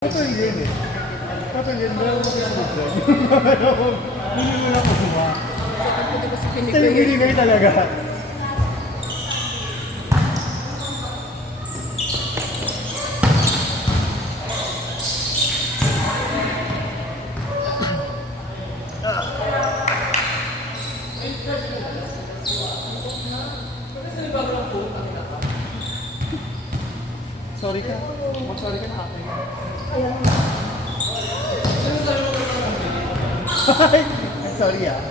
Totoo yun eh. Totoo yun, wala mo kayo sa doon. Hindi mo lang kuha. Tinibigay talaga. Sorry ka. Mag-sorry ka na ako. Ay, sorry ah.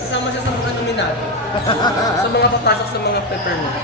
Kasama siya sa mga nominado. Sa mga papasok sa mga peppermint.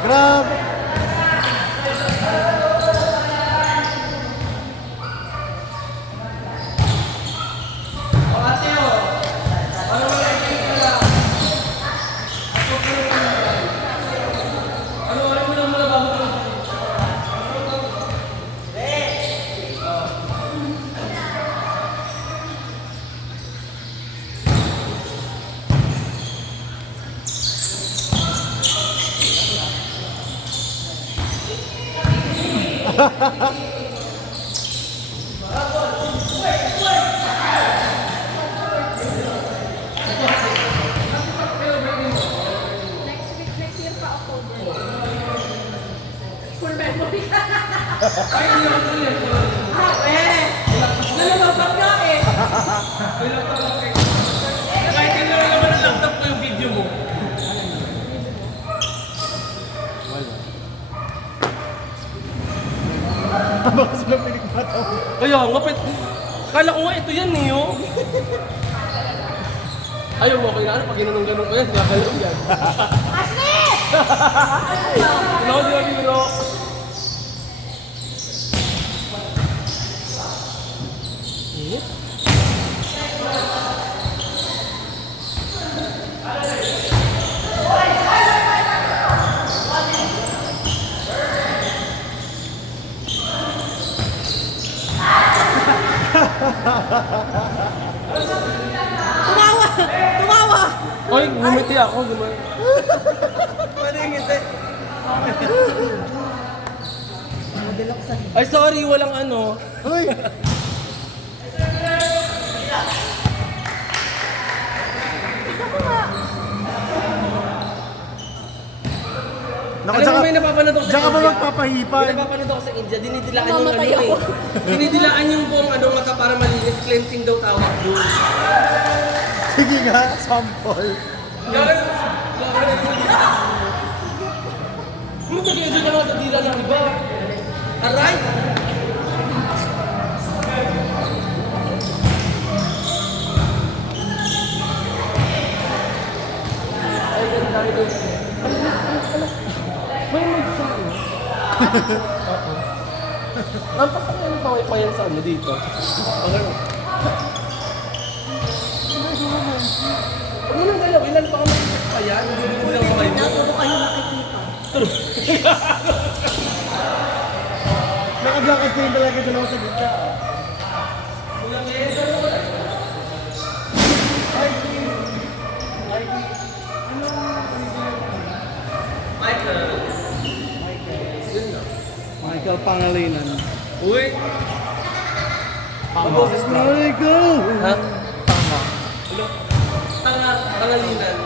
Grab! Next year pa October. Full memory. Ay, hindi ako tuloy. Nalulobag ka eh. Kahit hindi naman ng laptop ko yung video mo. Wala. Baka sila pinagmataw. Kaya nga, kala ko nga ito yan eh, oh. Ayaw mo, okay na ano, pag ginanong-ganong ko yan, gagalaw yan. Ashley! Ano, di ba, biro? Tumawa! Tumawa! Ay, ngumiti ako, gumay. Ano yung ngiti? Ay, sorry, walang ano. Uy! Naku, Alam mo, may napapanood ako sa Diyan ka ba India. magpapahipan? May napapanood ako sa India, dinidilaan yung ano Mamatay ako. eh. Dinidilaan yung buong ano mata para malinis, cleansing daw tawag doon. Sige nga, sample. Ano nag-edyo ka naman sa dila ng iba? Aray! Ay, ganda dami doon. May mag-saan. Oo. Ang pasok na yung paway-payan sa ano dito. Okay. Huwag mo nang galaw, ilan pa kami payan? Hindi mo lang kamay mo. Puro kayo nakikita. Nakablakad kayo talaga dalawa sa gitna. Michael. Michael Pangalinan. Uy! Ang boses mo. Michael! Ha? Ano? Tangalinan.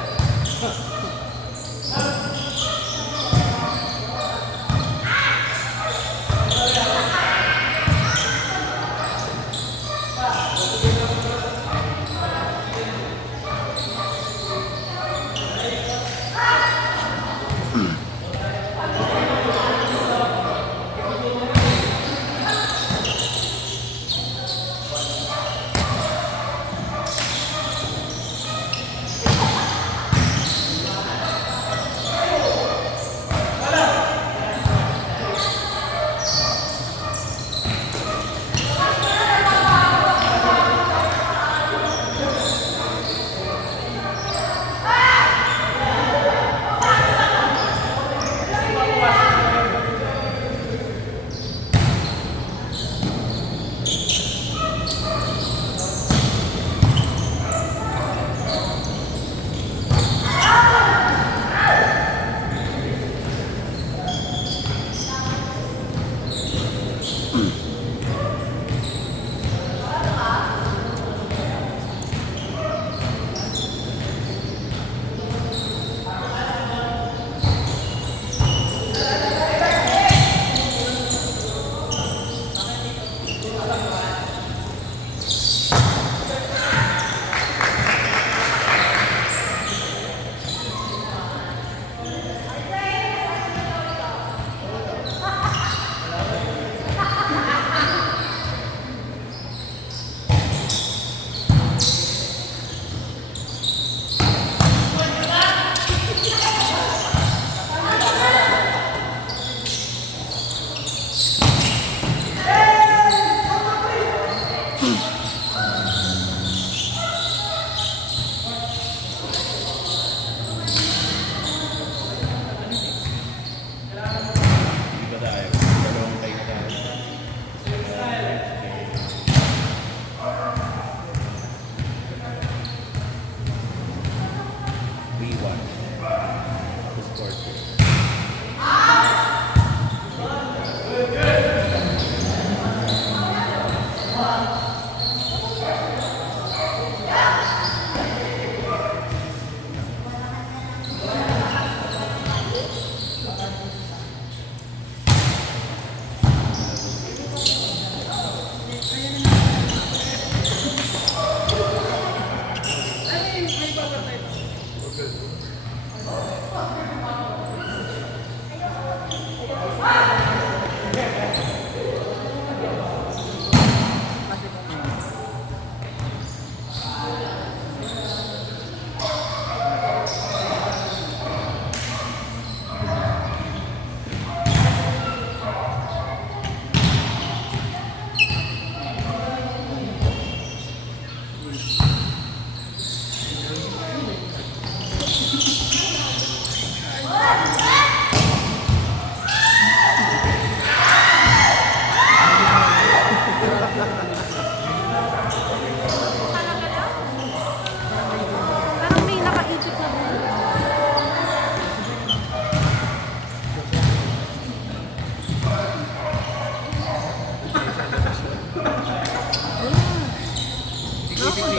Ano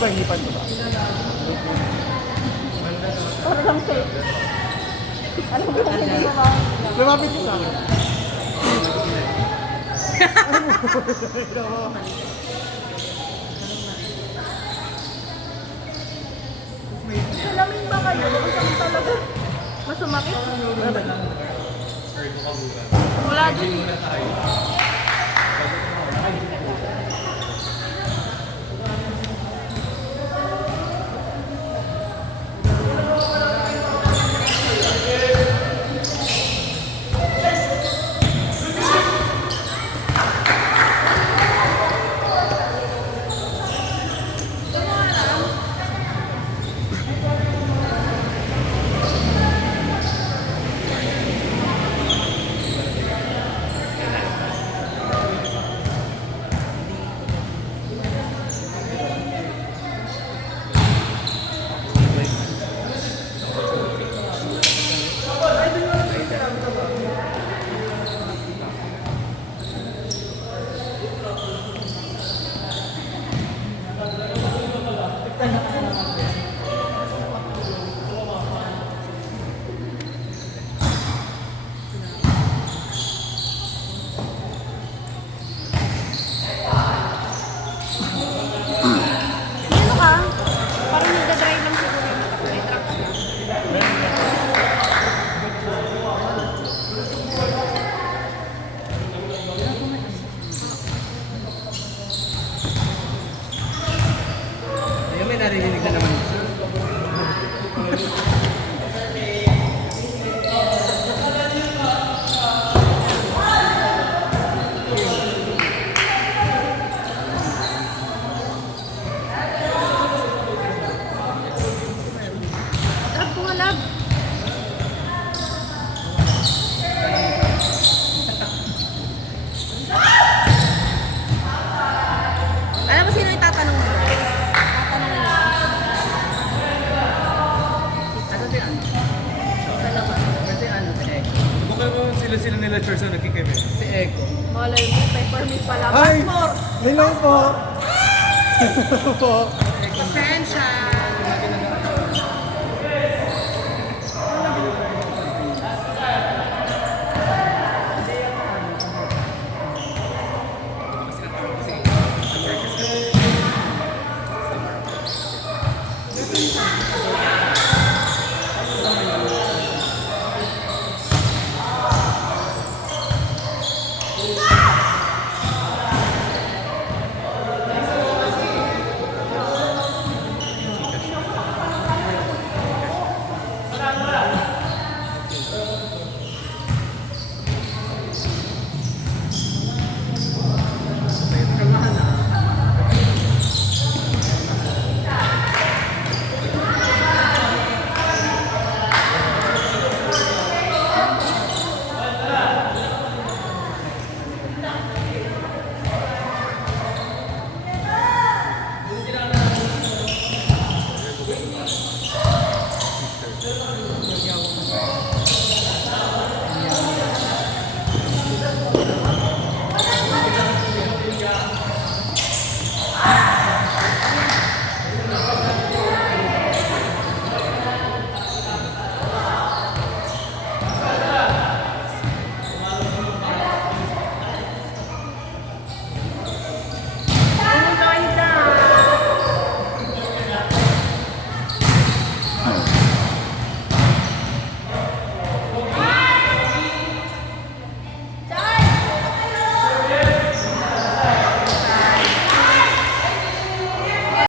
ba, hinipan ko ba? Para lang siya. Ano ba yung hindi mo Lumapit ka sa akin. Salamin ba kayo? Masakit talaga. Masumakit? Wala din eh. Ano ka? Parang nagda-drive lang siguro yung mata ko. May truck siya. Ayun, may narinig na naman. Lab ko nga, lab. Alam mo sino itatanong mo? Tatanong mo. Asan si ano? Sa labas. Kasi ano, si Eko. Mukha mo sila nila Charles na nagkikeme. Si Eko. Malay mo, peppermint pala. Hi! Passport! Hello po! Hello po!